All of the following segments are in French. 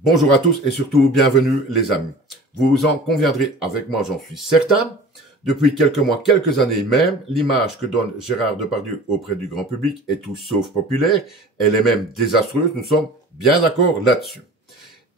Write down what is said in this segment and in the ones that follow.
Bonjour à tous et surtout bienvenue les amis. Vous en conviendrez avec moi, j'en suis certain. Depuis quelques mois, quelques années même, l'image que donne Gérard Depardieu auprès du grand public est tout sauf populaire. Elle est même désastreuse, nous sommes bien d'accord là-dessus.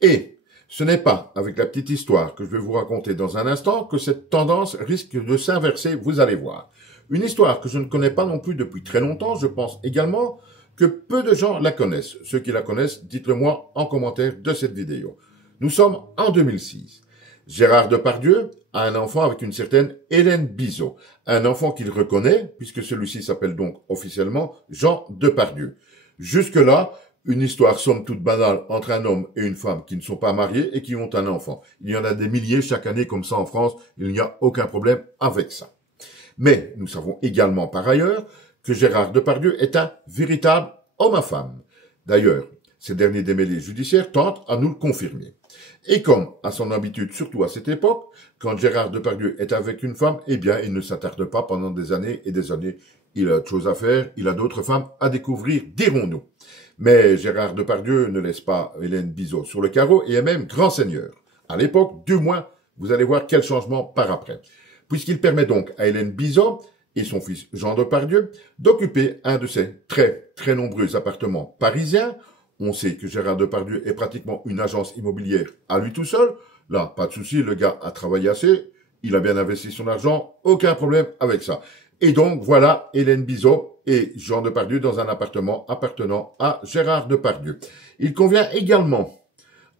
Et ce n'est pas avec la petite histoire que je vais vous raconter dans un instant que cette tendance risque de s'inverser, vous allez voir. Une histoire que je ne connais pas non plus depuis très longtemps, je pense également que peu de gens la connaissent. Ceux qui la connaissent, dites-le moi en commentaire de cette vidéo. Nous sommes en 2006. Gérard Depardieu a un enfant avec une certaine Hélène Bizot. Un enfant qu'il reconnaît, puisque celui-ci s'appelle donc officiellement Jean Depardieu. Jusque-là, une histoire somme toute banale entre un homme et une femme qui ne sont pas mariés et qui ont un enfant. Il y en a des milliers chaque année comme ça en France, il n'y a aucun problème avec ça. Mais nous savons également par ailleurs que Gérard Depardieu est un véritable homme à femme. D'ailleurs, ces derniers démêlés judiciaires tentent à nous le confirmer. Et comme à son habitude, surtout à cette époque, quand Gérard Depardieu est avec une femme, eh bien, il ne s'attarde pas pendant des années et des années. Il a autre chose à faire, il a d'autres femmes à découvrir, dirons-nous. Mais Gérard Depardieu ne laisse pas Hélène Bizot sur le carreau et est même grand seigneur. À l'époque, du moins, vous allez voir quel changement par après. Puisqu'il permet donc à Hélène Bizot et son fils Jean Depardieu d'occuper un de ces très nombreux appartements parisiens. On sait que Gérard Depardieu est pratiquement une agence immobilière à lui tout seul. Là, pas de souci, le gars a travaillé assez, il a bien investi son argent, aucun problème avec ça. Et donc, voilà Hélène Bizot et Jean Depardieu dans un appartement appartenant à Gérard Depardieu. Il convient également,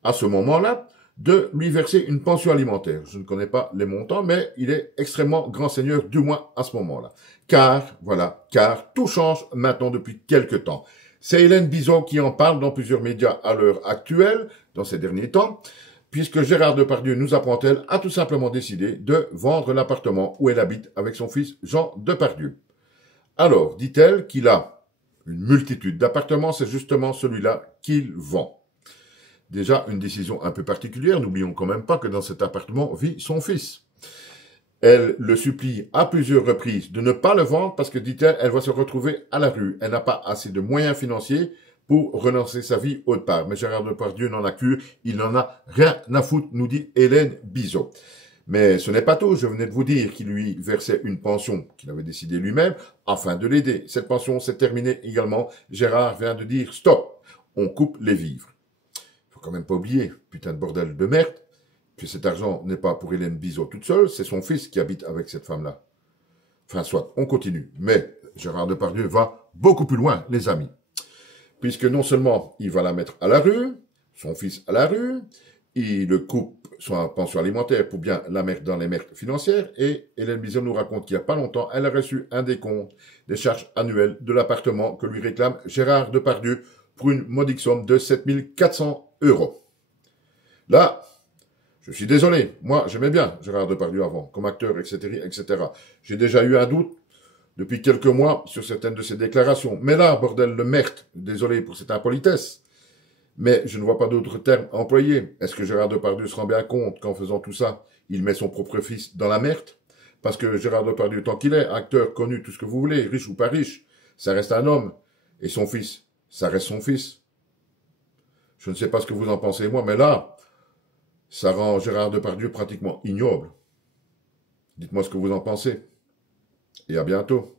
à ce moment-là, de lui verser une pension alimentaire. Je ne connais pas les montants, mais il est extrêmement grand seigneur, du moins à ce moment-là. Car tout change maintenant depuis quelque temps. C'est Hélène Bizot qui en parle dans plusieurs médias à l'heure actuelle, dans ces derniers temps, puisque Gérard Depardieu, nous apprend-elle, a tout simplement décidé de vendre l'appartement où elle habite avec son fils Jean Depardieu. Alors, dit-elle qu'il a une multitude d'appartements, c'est justement celui-là qu'il vend. Déjà, une décision un peu particulière, n'oublions quand même pas que dans cet appartement vit son fils. Elle le supplie à plusieurs reprises de ne pas le vendre parce que, dit-elle, elle va se retrouver à la rue. Elle n'a pas assez de moyens financiers pour relancer sa vie autre part. Mais Gérard Depardieu n'en a cure, il n'en a rien à foutre, nous dit Hélène Bizot. Mais ce n'est pas tout, je venais de vous dire qu'il lui versait une pension qu'il avait décidé lui-même afin de l'aider. Cette pension s'est terminée également. Gérard vient de dire stop, on coupe les vivres. Faut quand même pas oublier, putain de bordel de merde, que cet argent n'est pas pour Hélène Bizot toute seule, c'est son fils qui habite avec cette femme-là. Enfin, soit, on continue. Mais Gérard Depardieu va beaucoup plus loin, les amis. Puisque non seulement il va la mettre à la rue, son fils à la rue, il coupe son pension alimentaire pour bien la mettre dans les merdes financières, et Hélène Bizot nous raconte qu'il n'y a pas longtemps, elle a reçu un décompte des charges annuelles de l'appartement que lui réclame Gérard Depardieu pour une modique somme de 7 400 €. Là, je suis désolé, moi j'aimais bien Gérard Depardieu avant, comme acteur, etc. J'ai déjà eu un doute depuis quelques mois sur certaines de ses déclarations. Mais là, bordel de merde, désolé pour cette impolitesse, mais je ne vois pas d'autres termes à employer. Est-ce que Gérard Depardieu se rend bien compte qu'en faisant tout ça, il met son propre fils dans la merde? Parce que Gérard Depardieu, tant qu'il est, acteur connu, tout ce que vous voulez, riche ou pas riche, ça reste un homme. Et son fils, ça reste son fils. Je ne sais pas ce que vous en pensez, moi, mais là, ça rend Gérard Depardieu pratiquement ignoble. Dites-moi ce que vous en pensez. Et à bientôt.